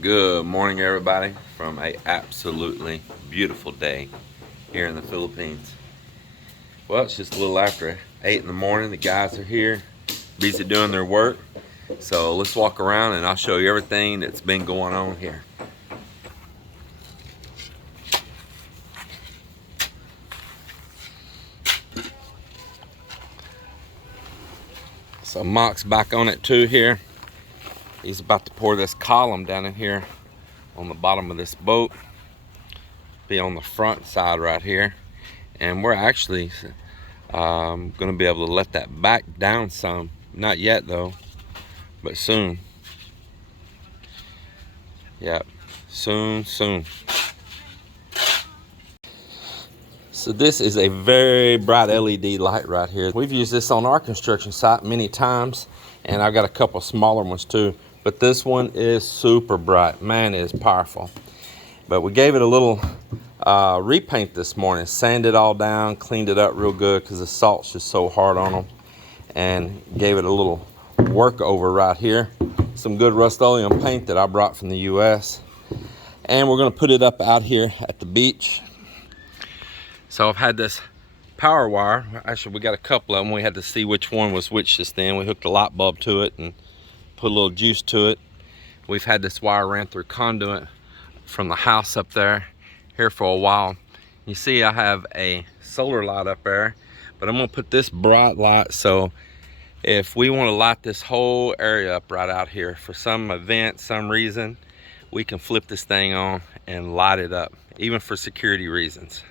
Good morning, everybody, from a absolutely beautiful day here in the Philippines. Well, it's just a little after 8 in the morning. The guys are here, busy doing their work. So let's walk around and I'll show you everything that's been going on here. So Mock's back on it too here. He's about to pour this column down in here on the bottom of this boat. Be on the front side right here. And we're actually going to be able to let that back down some. Not yet though, but soon. Yep, soon. So this is a very bright LED light right here. We've used this on our construction site many times, and I've got a couple smaller ones too. But this one is super bright. Man, it is powerful. But we gave it a little repaint this morning. Sanded it all down, cleaned it up real good because the salt's just so hard on them. And gave it a little work over right here. Some good Rust-Oleum paint that I brought from the US. And we're going to put it up out here at the beach. So I've had this power wire. Actually, we got a couple of them. We had to see which one was which just then. We hooked a light bulb to it and put a little juice to it. We've had this wire ran through conduit from the house up there here for a while. You see I have a solar light up there, but I'm gonna put this bright light so if we want to light this whole area up right out here for some event, some reason, we can flip this thing on and light it up, even for security reasons.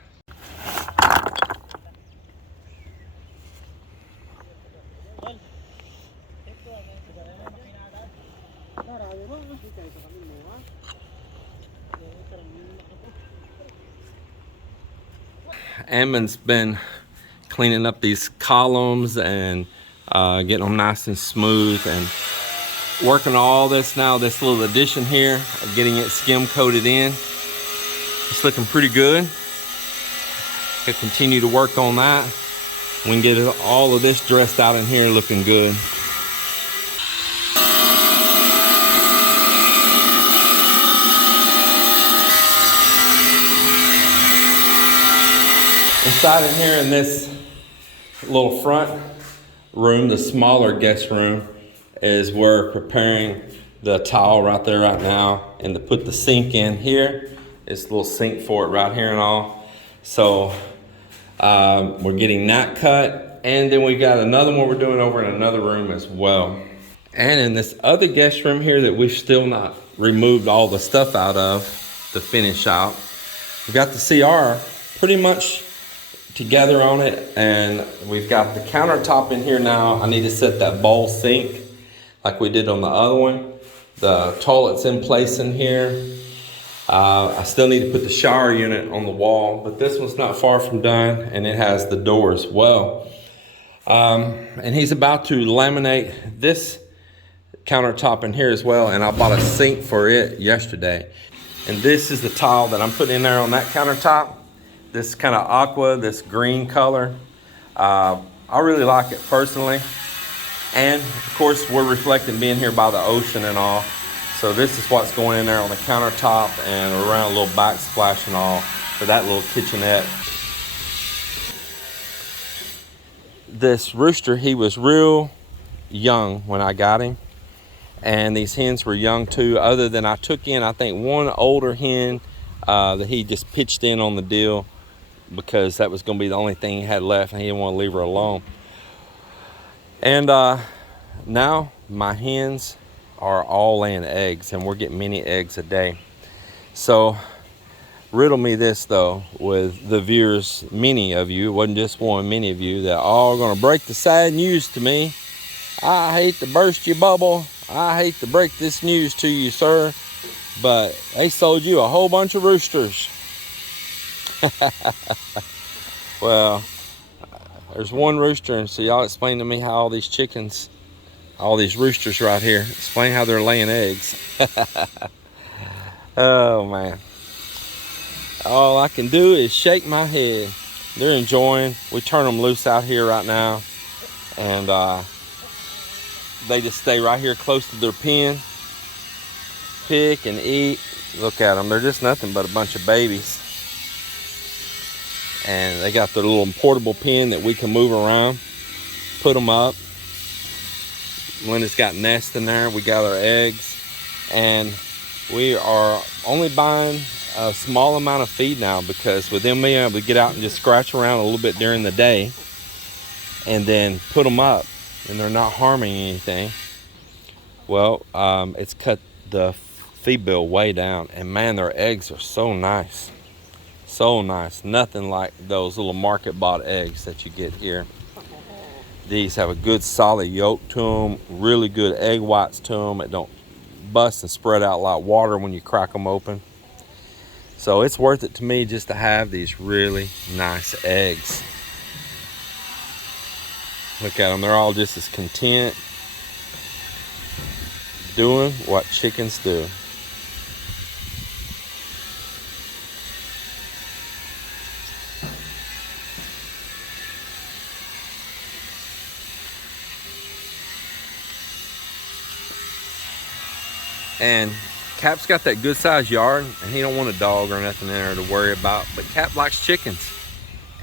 Ammon's been cleaning up these columns and getting them nice and smooth and working all this now, this little addition here of getting it skim coated in. It's looking pretty good. He'll continue to work on that. We can get all of this dressed out in here looking good. Inside in here in this little front room, the smaller guest room, is we're preparing the tile right there right now, and to put the sink in here. It's a little sink for it right here and all. So we're getting that cut, and then we got another one we're doing over in another room as well. And in this other guest room here that we've still not removed all the stuff out of to finish out, we've got the CR pretty much together on it, and we've got the countertop in here now. I need to set that bowl sink like we did on the other one. The toilet's in place in here. I still need to put the shower unit on the wall, but this one's not far from done, and it has the door as well. And he's about to laminate this countertop in here as well, and I bought a sink for it yesterday. And this is the tile that I'm putting in there on that countertop. This kind of aqua, this green color. I really like it personally. And of course, we're reflecting being here by the ocean and all. So this is what's going in there on the countertop and around a little backsplash and all for that little kitchenette. This rooster, he was real young when I got him. And these hens were young too, other than I took in, I think, one older hen that he just pitched in on the deal because that was going to be the only thing he had left and he didn't want to leave her alone. And now my hens are all laying eggs, and we're getting many eggs a day. So riddle me this though, with the viewers, many of you, it wasn't just one, many of you that are all going to break the sad news to me. I hate to burst your bubble. I hate to break this news to you, sir, but they sold you a whole bunch of roosters. Well, there's one rooster, and so y'all explain to me how all these chickens, all these roosters right here, explain how they're laying eggs. Oh man, all I can do is shake my head. They're enjoying. We turn them loose out here right now, and they just stay right here close to their pen. pick and eat. Look at them. They're just nothing but a bunch of babies. And they got their little portable pen that we can move around, put them up. Melinda's got nests in there. We got our eggs. And we are only buying a small amount of feed now, because with them being able to get out and just scratch around a little bit during the day and then put them up, and they're not harming anything, well, it's cut the feed bill way down. And man, their eggs are so nice. So nice. Nothing like those little market bought eggs that you get here. These have a good solid yolk to them, really good egg whites to them. It don't bust and spread out like water when you crack them open. So it's worth it to me just to have these really nice eggs. Look at them. They're all just as content doing what chickens do. And Cap's got that good sized yard, and he don't want a dog or nothing in there to worry about. But Cap likes chickens,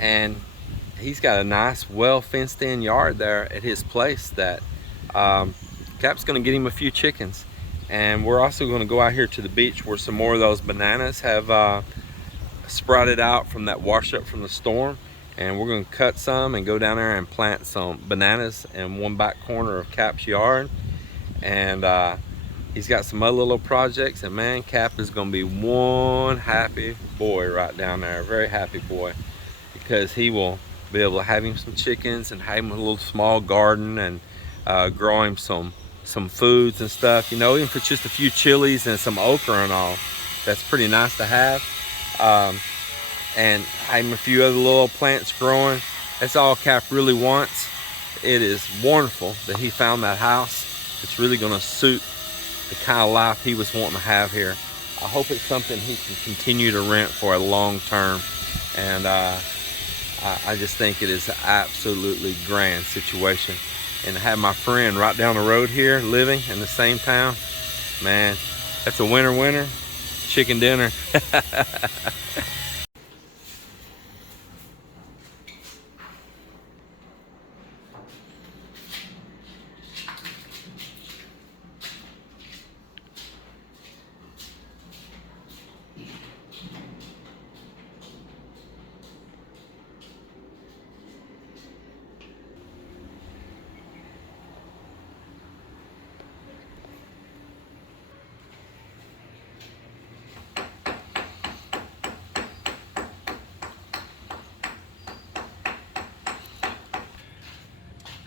and he's got a nice, well fenced in yard there at his place that Cap's gonna get him a few chickens. And we're also gonna go out here to the beach where some more of those bananas have sprouted out from that wash up from the storm. And we're gonna cut some and go down there and plant some bananas in one back corner of Cap's yard. And he's got some other little projects, and man, Cap is gonna be one happy boy right down there, a very happy boy, because he will be able to have him some chickens and have him a little small garden and grow him some foods and stuff. You know, even if it's just a few chilies and some okra and all, that's pretty nice to have. And have him a few other little plants growing. That's all Cap really wants. It is wonderful that he found that house. It's really gonna suit the kind of life he was wanting to have here. I hope it's something he can continue to rent for a long term. And I just think it is an absolutely grand situation. And to have my friend right down the road here living in the same town, man, that's a winner chicken dinner.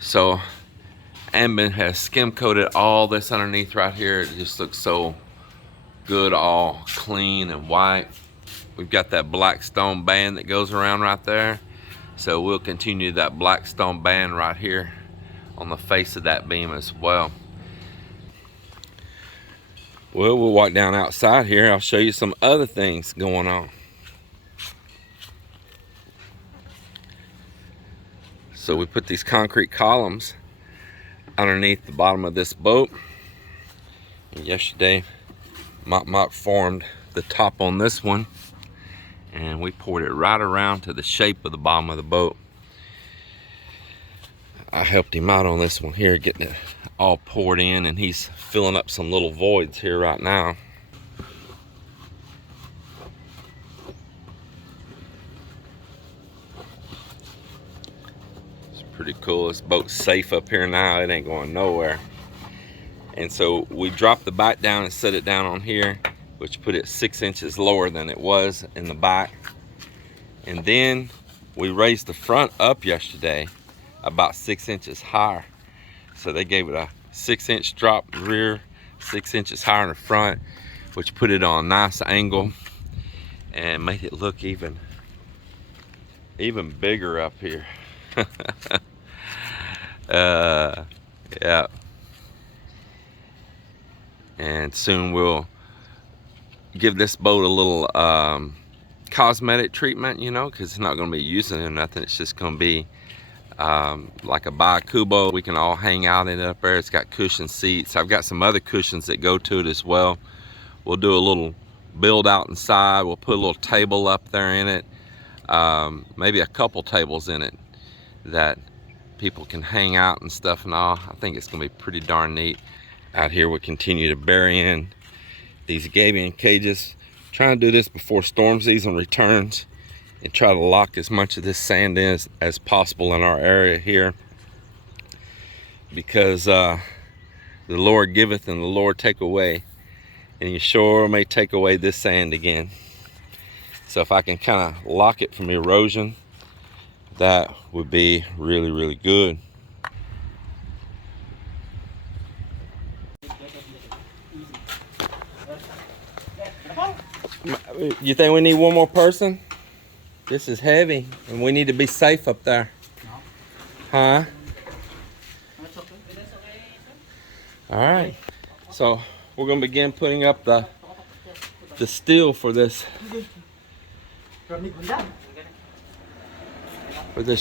So Ambin has skim coated all this underneath right here. It just looks so good, all clean and white. We've got that black stone band that goes around right there. So we'll continue that black stone band right here on the face of that beam as well. Well, we'll walk down outside here. I'll show you some other things going on. So we put these concrete columns underneath the bottom of this boat. And yesterday, Mop formed the top on this one, and we poured it right around to the shape of the bottom of the boat. I helped him out on this one here, getting it all poured in, and he's filling up some little voids here right now. Pretty cool. This boat's safe up here now. It ain't going nowhere. And so we dropped the back down and set it down on here, which put it 6 inches lower than it was in the back. And then we raised the front up yesterday about 6 inches higher. So they gave it a 6-inch drop rear, 6 inches higher in the front, which put it on a nice angle and made it look even bigger up here. Yeah. And soon we'll give this boat a little cosmetic treatment, you know, because it's not going to be using it or nothing. It's just going to be like a bi-cubo. We can all hang out in it up there. It's got cushion seats. I've got some other cushions that go to it as well, we'll do a little build out inside. We'll put a little table up there in it, maybe a couple tables in it that people can hang out and stuff and all. I think it's gonna be pretty darn neat. Out here we continue to bury in these gabion cages, trying to do this before storm season returns and try to lock as much of this sand in as possible in our area here, because the Lord giveth and the Lord take away, and you sure may take away this sand again. So if I can kind of lock it from erosion, that would be really, really good. You think we need one more person? This is heavy, and we need to be safe up there. Huh? All right. So we're going to begin putting up the steel for this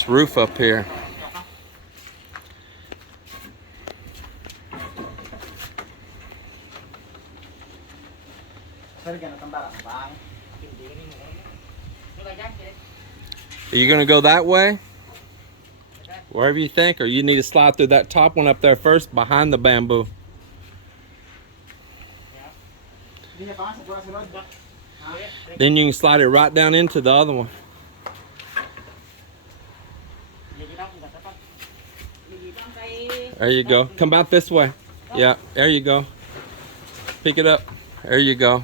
roof up here. Are you going to go that way? Wherever you think, or you need to slide through that top one up there first behind the bamboo. Then you can slide it right down into the other one. There you go. Come out this way. Yeah, there you go. Pick it up. There you go.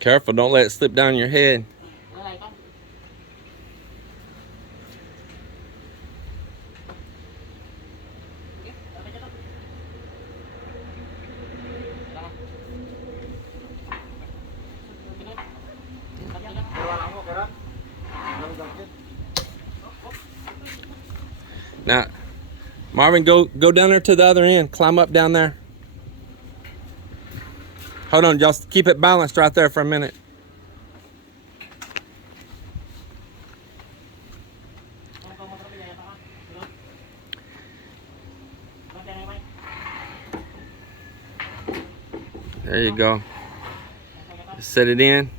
Careful, don't let it slip down your head. Now, Marvin, go down there to the other end. Climb up down there. Hold on, just keep it balanced right there for a minute. There you go. Just set it in.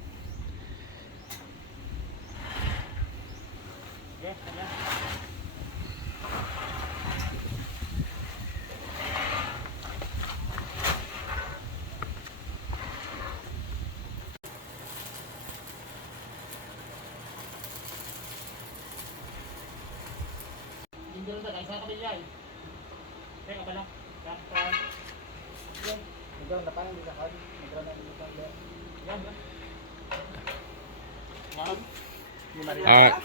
All right.